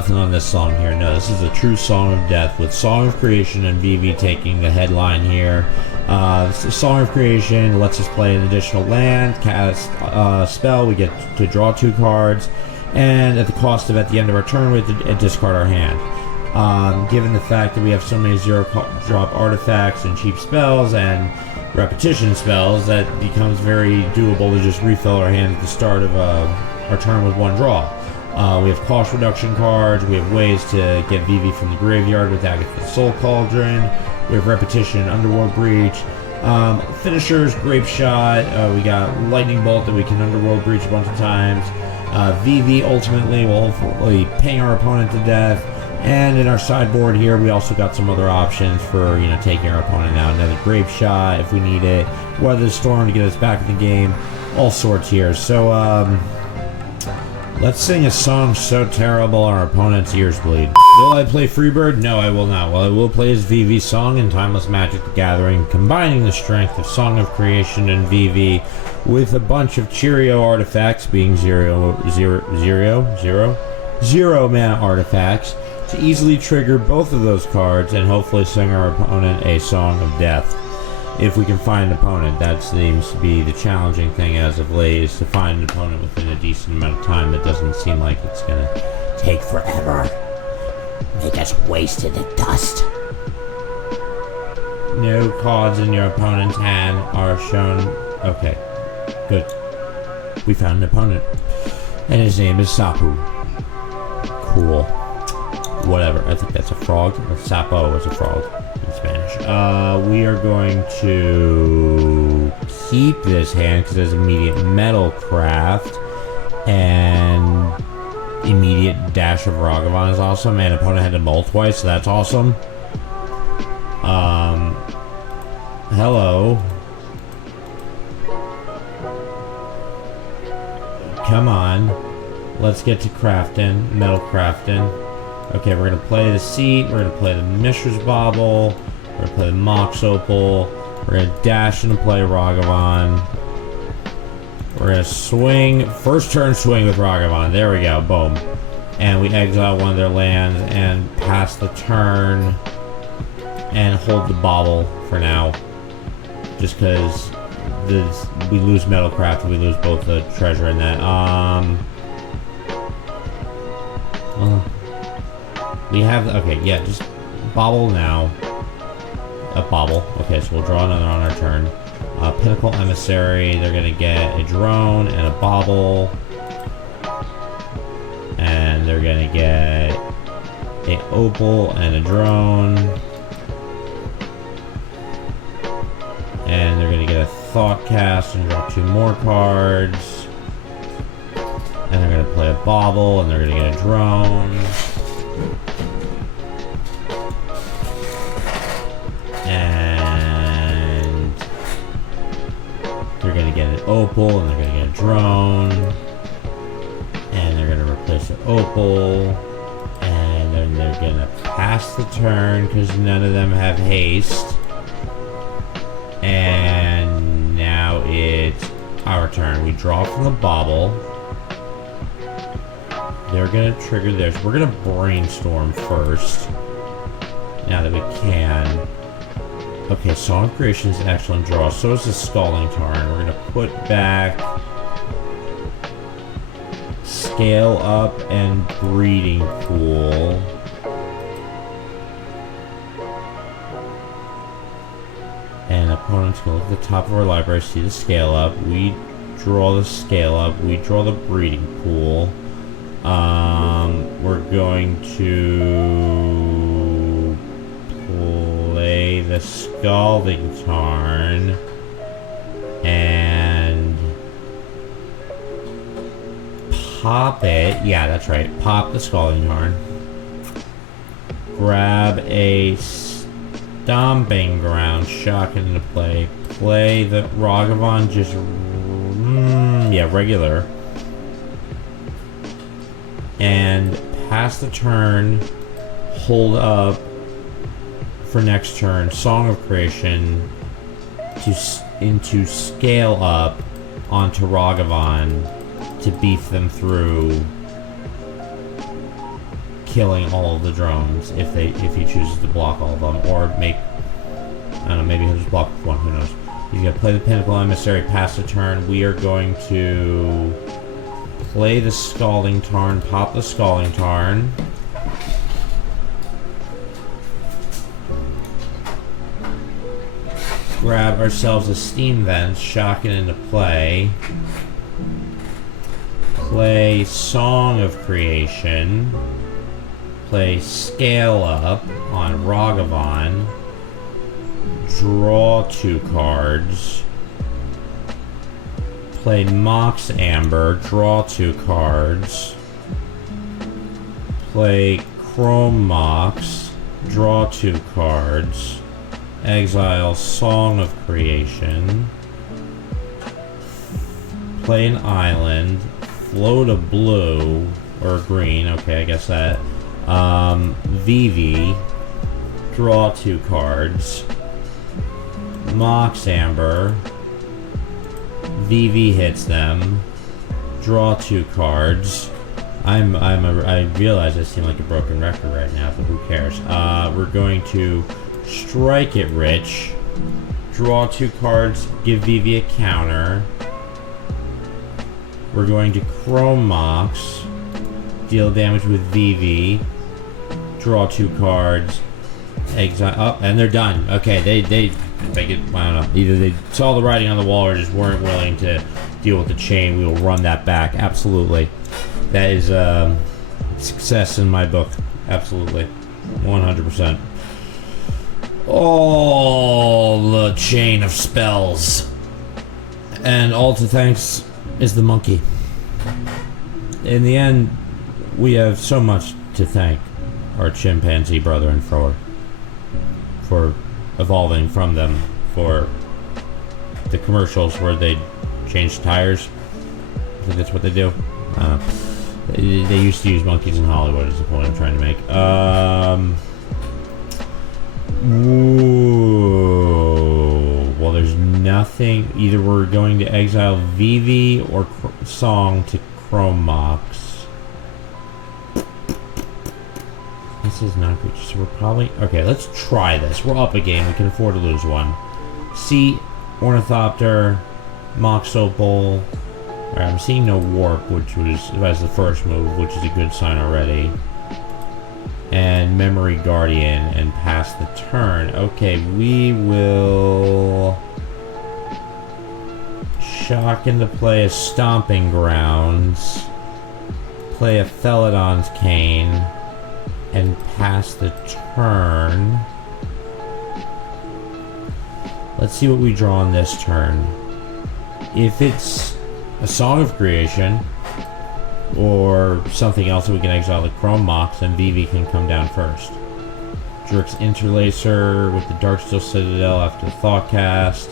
nothing on this song here. No, this is a true Song of Death with Song of Creation and Vivi taking the headline here. Song of Creation lets us play an additional land, cast a spell, we get to draw 2 cards, and at the cost of at the end of our turn we have to discard our hand. Given the fact that we have so many 0-drop artifacts and cheap spells and repetition spells, that becomes very doable to just refill our hand at the start of our turn with 1 draw. We have cost reduction cards, we have ways to get Vivi from the graveyard with Agatha's Soul Cauldron, we have repetition, Underworld Breach, finishers, Grapeshot, we got Lightning Bolt that we can Underworld Breach a bunch of times, Vivi ultimately will hopefully ping our opponent to death, and in our sideboard here we also got some other options for, you know, taking our opponent out. Another Grapeshot if we need it, Weather the Storm to get us back in the game, all sorts here. So let's sing a song so terrible our opponent's ears bleed. Will I play Freebird? No, I will not. Well, I will play his Vivi song in Timeless Magic the Gathering, combining the strength of Song of Creation and Vivi with a bunch of Cheerio artifacts, being zero mana artifacts, to easily trigger both of those cards and hopefully sing our opponent a Song of Death. If we can find an opponent, that seems to be the challenging thing as of late, is to find an opponent within a decent amount of time that doesn't seem like it's gonna take forever. Make us wasted to dust. No cards in your opponent's hand are shown. Okay, good. We found an opponent, and his name is Sapu. Cool. Whatever, I think that's a frog. Sapo is a frog in Spanish. We are going to keep this hand because there's immediate Metal Craft, and immediate Dash of Ragavan is awesome, and opponent had to mull twice, so that's awesome. Hello. Come on. Let's get to crafting, metal crafting. Okay, we're gonna play the Seat, we're gonna play the Mishra's Bauble, we're gonna play the Mox Opal, we're gonna dash into play Ragavan. We're gonna swing, first turn swing with Ragavan, there we go, boom. And we exile one of their lands and pass the turn and hold the Bauble for now. Just because we lose Metalcraft, we lose both the treasure and that. We have, okay, yeah, just Bauble now. A Bauble. Okay, so we'll draw another on our turn. Pinnacle Emissary, they're gonna get a drone and a Bauble. And they're gonna get a Opal and a drone. And they're gonna get a Thoughtcast and draw 2 more cards. And they're gonna play a Bauble and they're gonna get a drone. And they're gonna get an Opal and they're gonna get a drone. And they're gonna replace the Opal. And then they're gonna pass the turn because none of them have haste. And now it's our turn. We draw from the Bauble. They're gonna trigger theirs. We're gonna brainstorm first. Now that we can. Okay, Song of Creation is an excellent draw. So is the Scalding Tarn. We're gonna put back Scale Up and Breeding Pool. And opponents go look at the top of our library, see the Scale Up. We draw the Scale Up. We draw the Breeding Pool. We're going to play the Scalding Tarn and pop it. Yeah, that's right. Pop the Scalding Tarn. Grab a Stomping Ground, shock it into play. Play the Ragavan, just yeah, regular. And pass the turn, hold up for next turn, Song of Creation into Scale Up onto Ragavan to beef them through. killing all of the drones if he chooses to block all of them, or make, I don't know, maybe he'll just block one, who knows. He's going to play the Pinnacle Emissary, pass the turn. We are going to play the Scalding Tarn, pop the Scalding Tarn. Grab ourselves a Steam Vent, shock it into play. Play Song of Creation. Play Scale Up on Ragavan. Draw 2 cards. Play Mox Amber, draw 2 cards. Play Chrome Mox, draw 2 cards. Exile Song of Creation. Play an island. Float a blue, or green, okay, I guess that. Vivi, draw 2 cards. Mox Amber. Vivi hits them. Draw 2 cards. I realize I seem like a broken record right now, but who cares? We're going to strike it rich. Draw 2 cards. Give Vivi a counter. We're going to Chrome Mox. Deal damage with Vivi. Draw 2 cards. Exile. Oh, and they're done. Okay, they make it, I don't know, either they saw the writing on the wall or just weren't willing to deal with the chain. We will run that back. Absolutely. That is success in my book. Absolutely. 100%. All the chain of spells. And all to thanks is the monkey. In the end, we have so much to thank our chimpanzee brother and for evolving from them, for the commercials where they change tires. I think that's what they do. They used to use monkeys in Hollywood is the point I'm trying to make. Well, there's nothing. Either we're going to exile Vivi or Song to Chrome Mox. This is not good, so we're probably... Okay, let's try this. We're up a game. We can afford to lose one. Sea, Ornithopter, Mox Opal. Alright, I'm seeing no Warp, which was the first move, which is a good sign already. And Memory Guardian, and pass the turn. Okay, we will... shock into play a Stomping Grounds. Play a Felidon's Cane. And pass the turn. Let's see what we draw on this turn. If it's a Song of Creation or something else that we can exile the Chrome Mox, then Vivi can come down first. Drix Interlacer with the Darksteel Citadel after the Thoughtcast.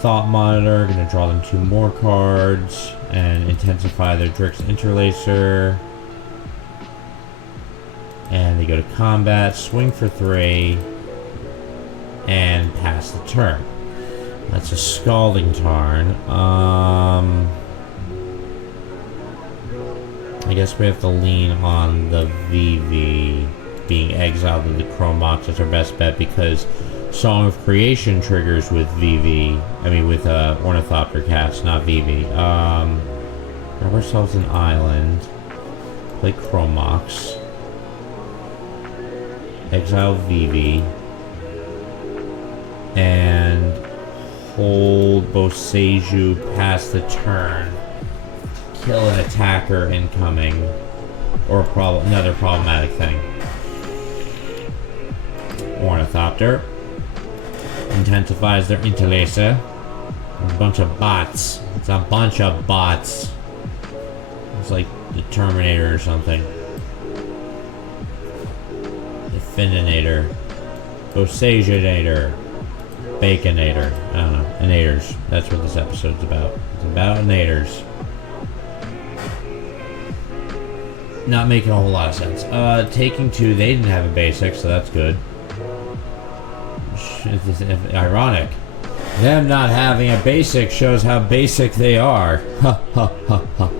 Thought Monitor, gonna draw them 2 more cards and intensify their Drix Interlacer. And they go to combat, swing for 3, and pass the turn. That's a Scalding Tarn. I guess we have to lean on the Vivi being exiled to the Chrome Mox as our best bet, because Song of Creation triggers with Vivi. I mean, with Ornithopter cast, not Vivi. Grab ourselves an island. Play Chrome Mox. Exile Vivi. And hold Boseiju past the turn. Kill an attacker incoming. Or another problematic thing. Ornithopter. Intensifies their Interlacer. A bunch of bots. It's a bunch of bots. It's like the Terminator or something. Defininator. Boseijinator. Baconator. I don't know. Inators. That's what this episode's about. It's about inators. Not making a whole lot of sense. Taking 2, they didn't have a basic, so that's good. It's ironic. Them not having a basic shows how basic they are. Ha ha ha ha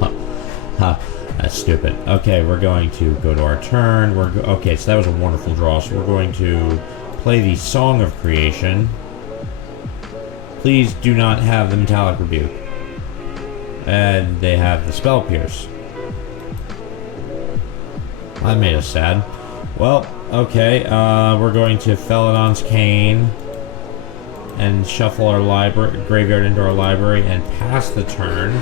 ha. That's stupid. Okay, we're going to go to our turn. Okay, so that was a wonderful draw. So we're going to play the Song of Creation. Please do not have the Metallic Rebuke. And they have the Spell Pierce. That made us sad. Well, okay, we're going to Felidon's Cane and shuffle our graveyard into our library and pass the turn.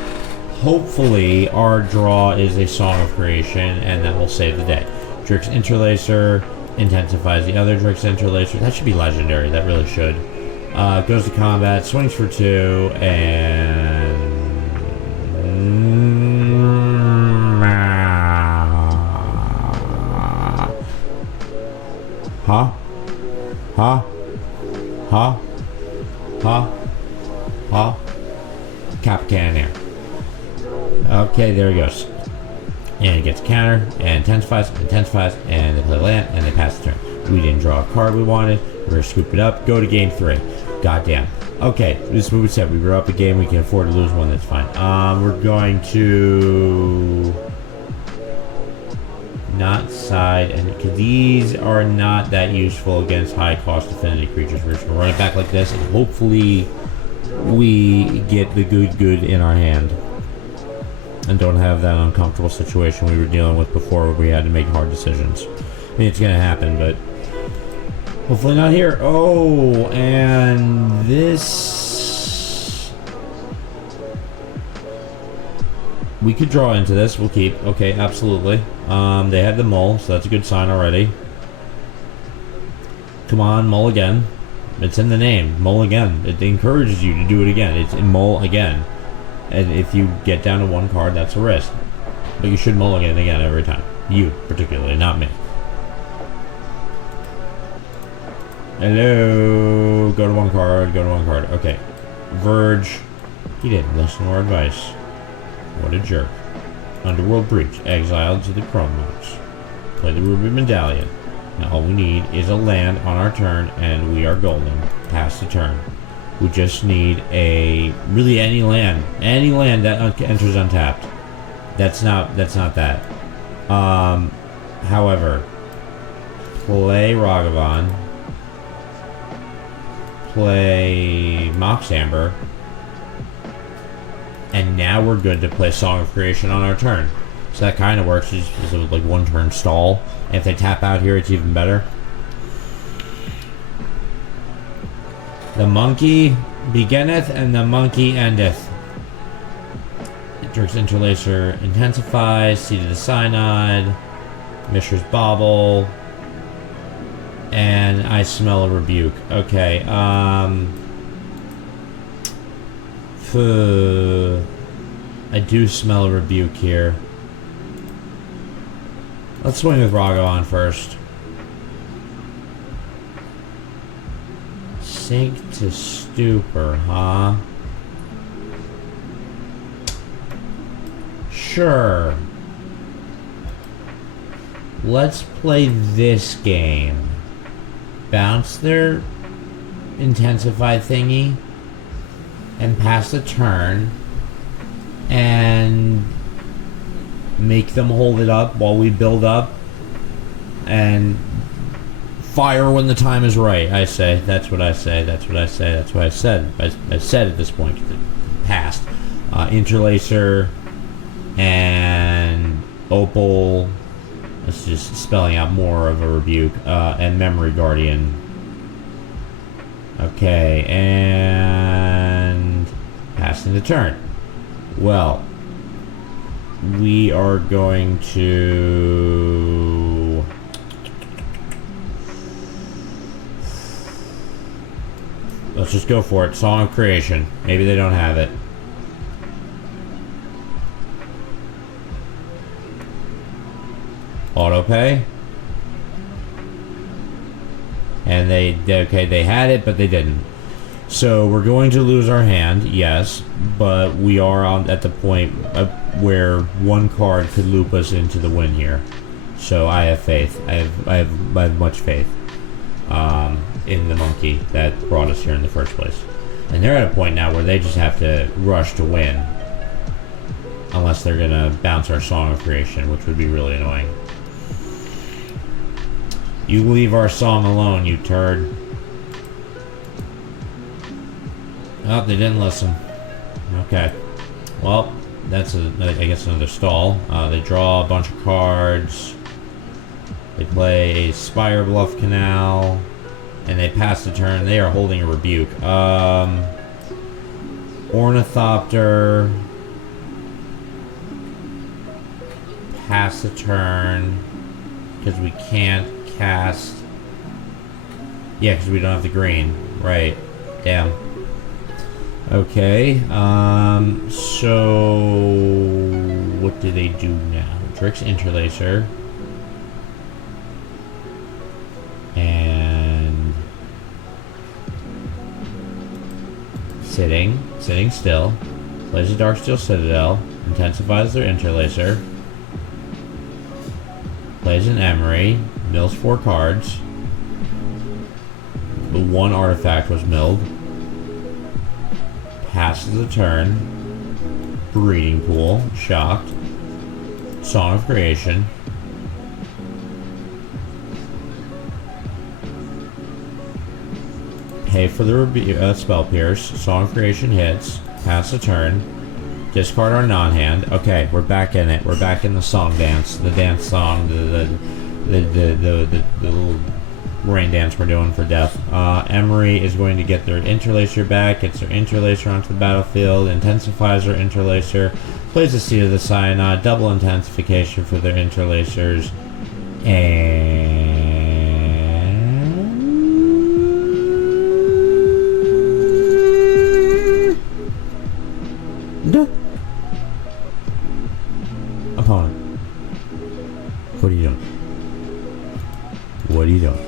Hopefully, our draw is a Song of Creation, and that will save the day. Drix Interlacer intensifies the other Drix Interlacer. That should be legendary. That really should. Goes to combat, swings for 2, and... Huh? Huh? Huh? Huh? Huh? Cap Cannoneer. Okay, there he goes. And he gets a counter, and intensifies, and they play land, and they pass the turn. We didn't draw a card we wanted. We're going to scoop it up, go to game 3. Goddamn. Okay, this is what we said. We were up a game, we can afford to lose one, that's fine. We're going to... not side, and these are not that useful against high-cost affinity creatures. We're just going to run it back like this, and hopefully we get the good in our hand. And don't have that uncomfortable situation we were dealing with before where we had to make hard decisions. I mean, it's going to happen, but hopefully not here. Oh, and this... we could draw into this. We'll keep. Okay, absolutely. They had the mull, so that's a good sign already. Come on, mull again. It's in the name. Mull again. It encourages you to do it again. It's mull again. And if you get down to 1 card, that's a risk. But you should mulligan again every time. You, particularly, not me. Hello. Go to 1 card, go to 1 card. Okay. Verge. He didn't listen to our advice. What a jerk. Underworld Breach. Exiled to the Chrome Notes. Play the Ruby Medallion. Now all we need is a land on our turn, and we are golden. Pass the turn. We just need really any land that enters untapped. That's not that. However, play Ragavan, play Mox Amber, and now we're good to play Song of Creation on our turn. So that kind of works. It's like 1 turn stall. And if they tap out here, it's even better. The monkey beginneth and the monkey endeth. Drix Interlacer intensifies, Seed of the Synod, Mishra's Bauble, and I smell a rebuke. Okay, I do smell a rebuke here. Let's swing with Ragavan first. Sink to stupor, huh? Sure. Let's play this game. Bounce their intensify thingy and pass the turn and make them hold it up while we build up and fire when the time is right. I say. That's what I say. That's what I say. That's what I said. I said at this point. Past. Interlacer and Opal. That's just spelling out more of a rebuke. And Memory Guardian. Okay. And passing the turn. Well, we are going to... let's just go for it. Song of Creation. Maybe they don't have it. Autopay. And they had it, but they didn't. So we're going to lose our hand, yes, but we are at the point where 1 card could loop us into the win here. So I have faith. I have much faith in the monkey that brought us here in the first place. And they're at a point now where they just have to rush to win. unless they're gonna bounce our Song of Creation, which would be really annoying. You leave our song alone, you turd. Oh, they didn't listen. Okay. Well, that's, I guess, another stall. They draw a bunch of cards. They play a Spire Bluff Canal. And they pass the turn. They are holding a Rebuke. Ornithopter. Pass the turn. Because we can't cast. Yeah, because we don't have the green. Right. Damn. Okay. So what do they do now? Drix Interlacer. And sitting still. Plays a Darksteel Citadel. Intensifies their Interlacer. Plays an Emery. Mills 4 cards. The 1 artifact was milled. Passes the turn. Breeding Pool. Shocked. Song of Creation. Pay for the Spell Pierce. Song of Creation hits. Pass the turn. Discard our non-hand. Okay, we're back in it. We're back in the song dance. The dance song. The little rain dance we're doing for death. Emery is going to get their Interlacer back. Gets their Interlacer onto the battlefield. Intensifies their Interlacer. Plays the Seed of the Cyanide. Double intensification for their Interlacers. And opponent. What are you doing? What are you doing?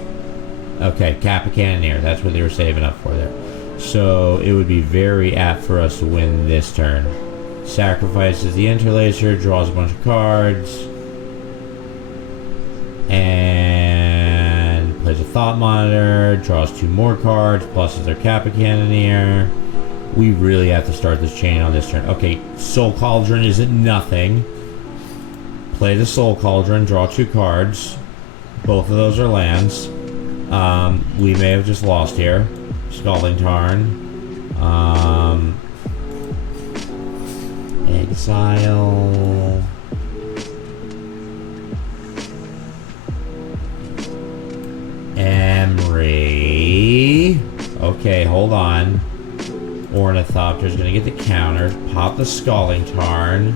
Okay, Kappa Cannoneer. That's what they were saving up for there. So it would be very apt for us to win this turn. Sacrifices the Interlacer, draws a bunch of cards, and plays a Thought Monitor, draws 2 more cards, pluses their Kappa Cannoneer. We really have to start this chain on this turn. Okay, Soul Cauldron isn't nothing. Play the Soul Cauldron, draw 2 cards. Both of those are lands. We may have just lost here. Scalding Tarn. Exile. Emery. Okay, hold on. Ornithopter's gonna get the counters. Pop the Scalding Tarn.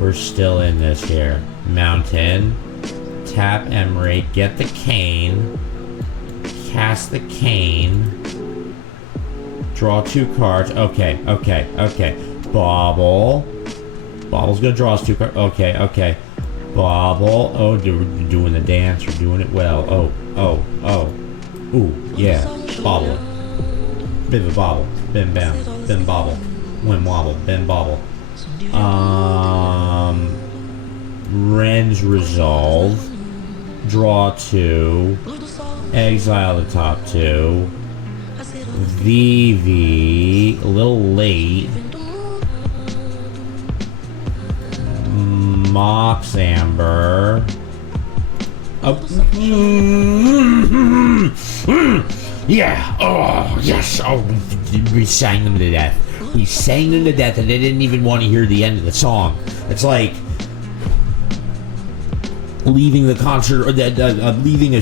We're still in this here. Mountain. Tap Emery. Get the Cane. Cast the Cane. Draw 2 cards. Okay. Bauble. Bauble's gonna draw us 2 cards. Okay. Bauble. Oh, doing the dance. You're doing it well. Oh. Ooh, yeah. Bauble. Vivi Bauble. Bim bam. Bim bauble. Win wobble. Bim bauble. Ren's Resolve. Draw 2. Exile the top 2. Vivi. A little late. Mox Amber. Oh. Yeah. Oh, yes. Oh, we sang them to death. We sang them to death, and they didn't even want to hear the end of the song. It's like leaving the concert, or leaving a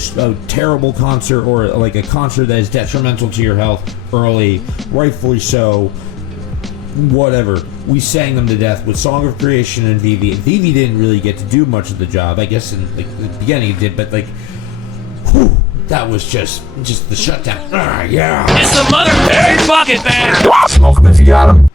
terrible concert, or like a concert that is detrimental to your health early, rightfully so. Whatever. We sang them to death with Song of Creation and Vivi. Vivi didn't really get to do much of the job. I guess in like, the beginning it did, but like, whew, that was just the shutdown. Yeah. It's the mother bucket band. Smoke him if you got him.